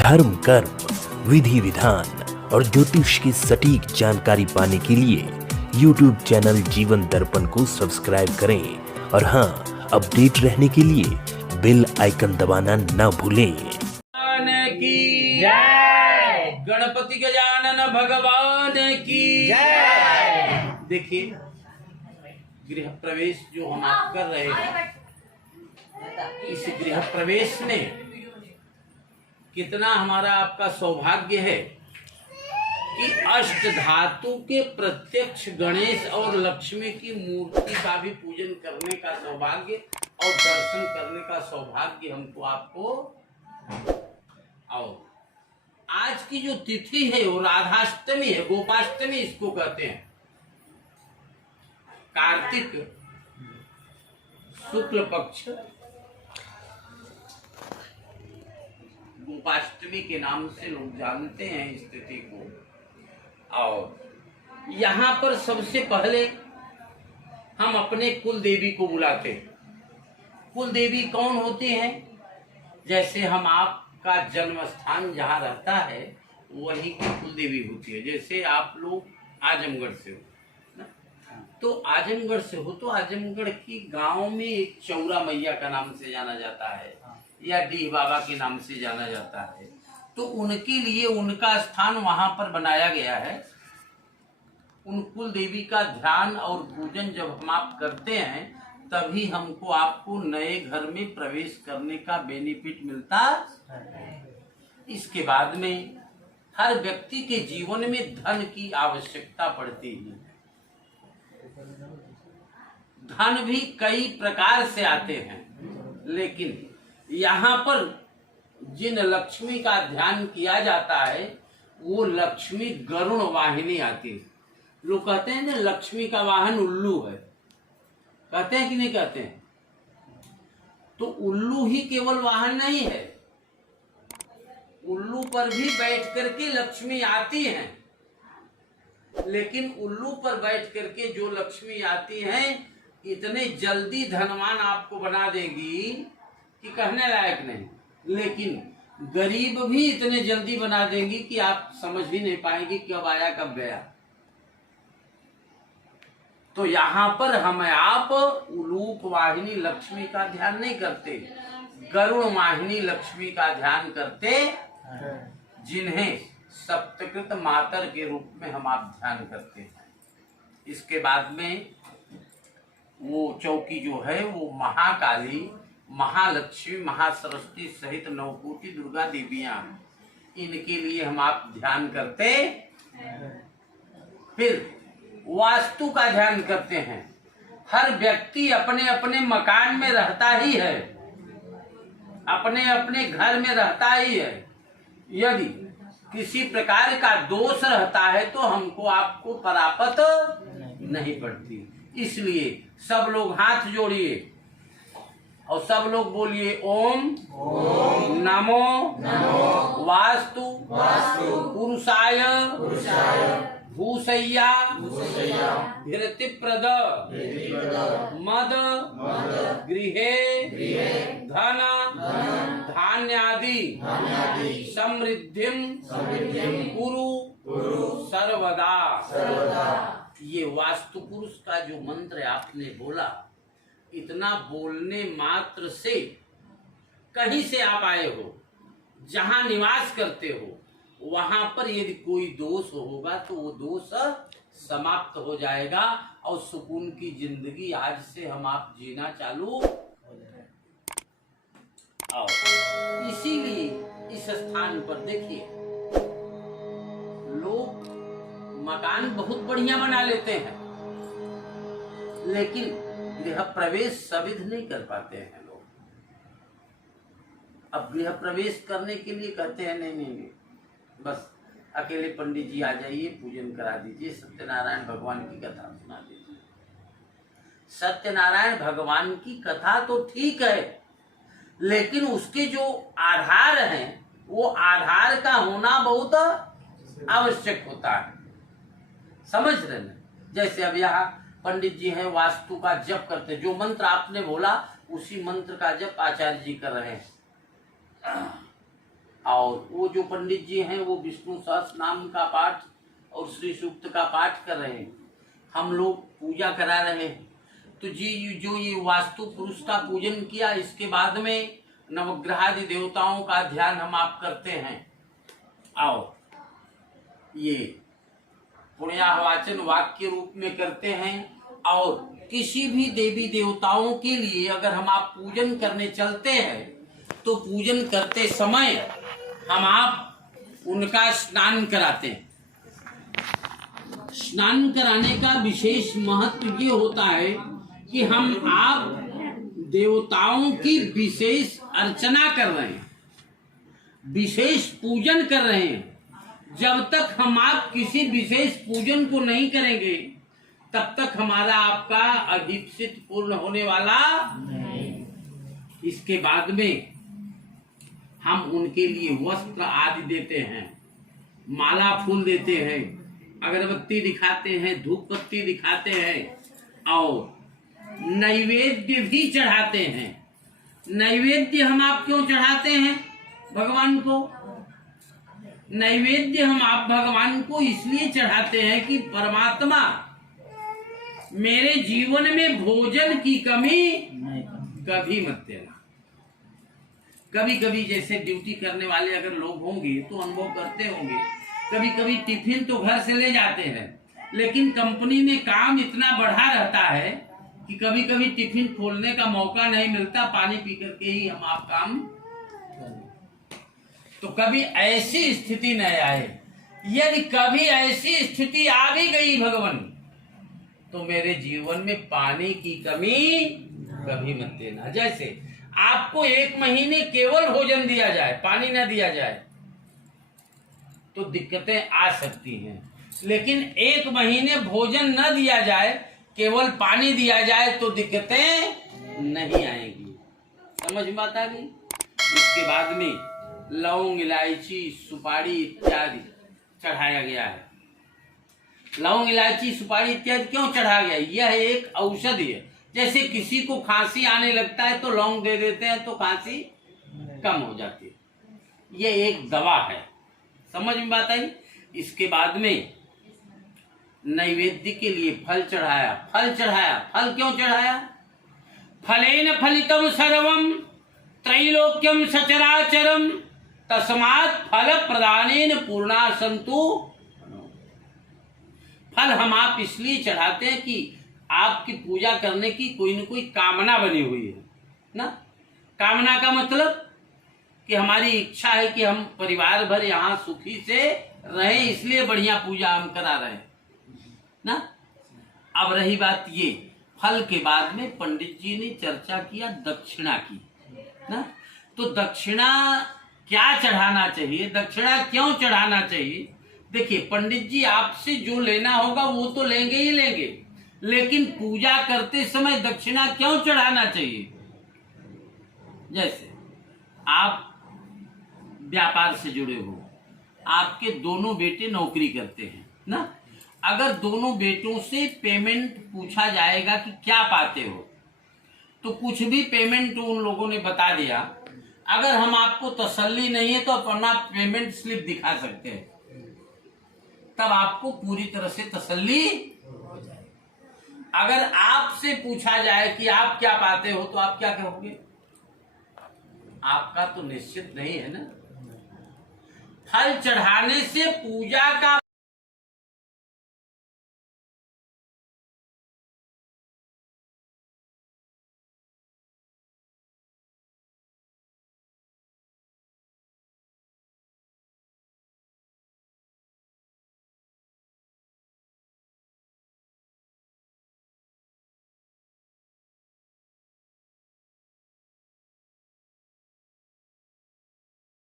धर्म, कर्म, विधि विधान और ज्योतिष की सटीक जानकारी पाने के लिए YouTube चैनल जीवन दर्पण को सब्सक्राइब करें और हाँ, अपडेट रहने के लिए बेल आइकन दबाना ना भूलें। की जय। गणपति गजानन भगवान की जय। देखिए, गृह प्रवेश जो हम आप कर रहे हैं, इस गृह प्रवेश में कितना हमारा आपका सौभाग्य है कि अष्ट धातु के प्रत्यक्ष गणेश और लक्ष्मी की मूर्ति का भी पूजन करने का सौभाग्य और दर्शन करने का सौभाग्य हमको आपको। और आज की जो तिथि है वो राधाष्टमी है, गोपाष्टमी इसको कहते हैं। कार्तिक शुक्ल पक्ष गोपाष्टमी के नाम से लोग जानते हैं इस तिथि को। और यहाँ पर सबसे पहले हम अपने कुल देवी को बुलाते हैं। कुल देवी कौन होती है? जैसे हम आपका जन्म स्थान जहाँ रहता है वही की कुल देवी होती है। जैसे आप लोग आजमगढ़ से हो, तो आजमगढ़ से हो तो आजमगढ़ की गांव में एक चौरा मैया का नाम से जाना जाता है या डीह बाबा के नाम से जाना जाता है। तो उनके लिए उनका स्थान वहां पर बनाया गया है। उन कुल देवी का ध्यान और पूजन जब हम आप करते हैं तभी हमको आपको नए घर में प्रवेश करने का बेनिफिट मिलता है। इसके बाद में हर व्यक्ति के जीवन में धन की आवश्यकता पड़ती है। धन भी कई प्रकार से आते हैं, लेकिन यहाँ पर जिन लक्ष्मी का ध्यान किया जाता है वो लक्ष्मी गरुण वाहिनी आती है। लोग कहते हैं ना लक्ष्मी का वाहन उल्लू है, कहते हैं कि नहीं कहते हैं? तो उल्लू ही केवल वाहन नहीं है, उल्लू पर भी बैठ करके लक्ष्मी आती हैं। लेकिन उल्लू पर बैठ करके जो लक्ष्मी आती हैं इतने जल्दी धनवान आपको बना देगी कि कहने लायक नहीं। लेकिन गरीब भी इतने जल्दी बना देंगी कि आप समझ भी नहीं पाएंगे कब आया कब गया। तो यहाँ पर हम आप उलूक वाहिनी लक्ष्मी का ध्यान नहीं करते, गरुण वाहिनी लक्ष्मी का ध्यान करते, जिन्हें सप्तकृत मातर के रूप में हम आप ध्यान करते हैं। इसके बाद में वो चौकी जो है वो महाकाली, महालक्ष्मी, महासरस्वती सहित नवकोटि दुर्गा देवियां, इनके लिए हम आप ध्यान करते। फिर वास्तु का ध्यान करते हैं। हर व्यक्ति अपने अपने मकान में रहता ही है, अपने अपने घर में रहता ही है। यदि किसी प्रकार का दोष रहता है तो हमको आपको परापत नहीं पड़ती। इसलिए सब लोग हाथ जोड़िए और सब लोग बोलिए ओम नमो वास्तु पुरुषाय भूषय्या धृतिप्रद मद गृहे धन धान्यादि समृद्धिं कुरु सर्वदा। ये वास्तु पुरुष का जो मंत्र आपने बोला, इतना बोलने मात्र से कहीं से आप आए हो, जहां निवास करते हो, वहां पर यदि कोई दोष होगा तो वो दोष समाप्त हो जाएगा और सुकून की जिंदगी आज से हम आप जीना चालू हो जाए। और इसीलिए इस स्थान पर देखिए लोग मकान बहुत बढ़िया बना लेते हैं, लेकिन गृह प्रवेश सविध नहीं कर पाते हैं लोग। अब गृह प्रवेश करने के लिए कहते हैं नहीं, बस अकेले पंडित जी आ जाइए, पूजन करा दीजिए, सत्यनारायण भगवान की कथा सुना दीजिए। सत्यनारायण भगवान की कथा तो ठीक है, लेकिन उसके जो आधार हैं वो आधार का होना बहुत आवश्यक होता है। समझ रहे हैं? जैसे अब यहाँ पंडित जी हैं, वास्तु का जप करते, जो मंत्र आपने बोला उसी मंत्र का जप आचार्य जी कर रहे हैं। और वो जो पंडित जी हैं वो विष्णु सहस्त्र नाम का पाठ और श्री सूक्त का पाठ कर रहे हैं, हम लोग पूजा करा रहे हैं। तो जी जो ये वास्तु पुरुष का पूजन किया, इसके बाद में नवग्रहादि देवताओं का ध्यान हम आप करते हैं और ये पुण्याहवाचन वाक्य रूप में करते हैं। और किसी भी देवी देवताओं के लिए अगर हम आप पूजन करने चलते हैं तो पूजन करते समय हम आप उनका स्नान कराते हैं। स्नान कराने का विशेष महत्व ये होता है कि हम आप देवताओं की विशेष अर्चना कर रहे हैं, विशेष पूजन कर रहे हैं। जब तक हम आप किसी विशेष पूजन को नहीं करेंगे तब तक हमारा आपका अभिप्सित पूर्ण होने वाला नहीं। इसके बाद में हम उनके लिए वस्त्र आदि देते हैं, माला फूल देते हैं, अगरबत्ती दिखाते हैं, धूप बत्ती दिखाते हैं और नैवेद्य भी चढ़ाते हैं। नैवेद्य हम आप क्यों चढ़ाते हैं भगवान को? नैवेद्य हम आप भगवान को इसलिए चढ़ाते हैं कि परमात्मा मेरे जीवन में भोजन की कमी कभी मत देना। कभी कभी जैसे ड्यूटी करने वाले अगर लोग होंगे तो अनुभव करते होंगे, कभी कभी टिफिन तो घर से ले जाते हैं, लेकिन कंपनी में काम इतना बढ़ा रहता है कि कभी कभी टिफिन खोलने का मौका नहीं मिलता, पानी पी करके ही हम आप काम। तो कभी ऐसी स्थिति न आए। यदि कभी ऐसी स्थिति आ भी गई भगवान, तो मेरे जीवन में पानी की कमी कभी मत देना। जैसे आपको 1 महीने केवल भोजन दिया जाए, पानी न दिया जाए तो दिक्कतें आ सकती हैं, लेकिन 1 महीने भोजन न दिया जाए, केवल पानी दिया जाए तो दिक्कतें नहीं आएगी। समझ में आता है? इसके बाद में लौंग, इलायची, सुपारी इत्यादि चढ़ाया गया है। लौंग, इलायची, सुपारी इत्यादि क्यों चढ़ा गया? यह एक औषधि है। जैसे किसी को खांसी आने लगता है तो लौंग दे देते हैं तो खांसी कम हो जाती है। यह एक दवा है। समझ में बात आई? इसके बाद में नैवेद्य के लिए फल चढ़ाया। फल चढ़ाया, फल क्यों चढ़ाया? फलेन फलितम सर्वम त्रैलोक्यम सचराचरम तस्मात् फल प्रदानेन पूर्णा संतु। फल हम आप इसलिए चढ़ाते हैं कि आपकी पूजा करने की कोई न कोई कामना बनी हुई है ना। कामना का मतलब कि हमारी इच्छा है कि हम परिवार भर यहाँ सुखी से रहें, इसलिए बढ़िया पूजा हम करा रहे हैं ना। अब रही बात ये, फल के बाद में पंडित जी ने चर्चा किया दक्षिणा की ना। तो दक्षिणा क्या चढ़ाना चाहिए, दक्षिणा क्यों चढ़ाना चाहिए? देखिए, पंडित जी आपसे जो लेना होगा वो तो लेंगे ही लेंगे, लेकिन पूजा करते समय दक्षिणा क्यों चढ़ाना चाहिए? जैसे आप व्यापार से जुड़े हो, आपके दोनों बेटे नौकरी करते हैं ना। अगर दोनों बेटों से पेमेंट पूछा जाएगा कि क्या पाते हो, तो कुछ भी पेमेंट उन लोगों ने बता दिया, अगर हम आपको तसल्ली नहीं है तो अपना पेमेंट स्लिप दिखा सकते हैं, तब आपको पूरी तरह से तसल्ली हो जाएगी। अगर आपसे पूछा जाए कि आप क्या पाते हो तो आप क्या कहोगे? आपका तो निश्चित नहीं है ना। फल चढ़ाने से पूजा का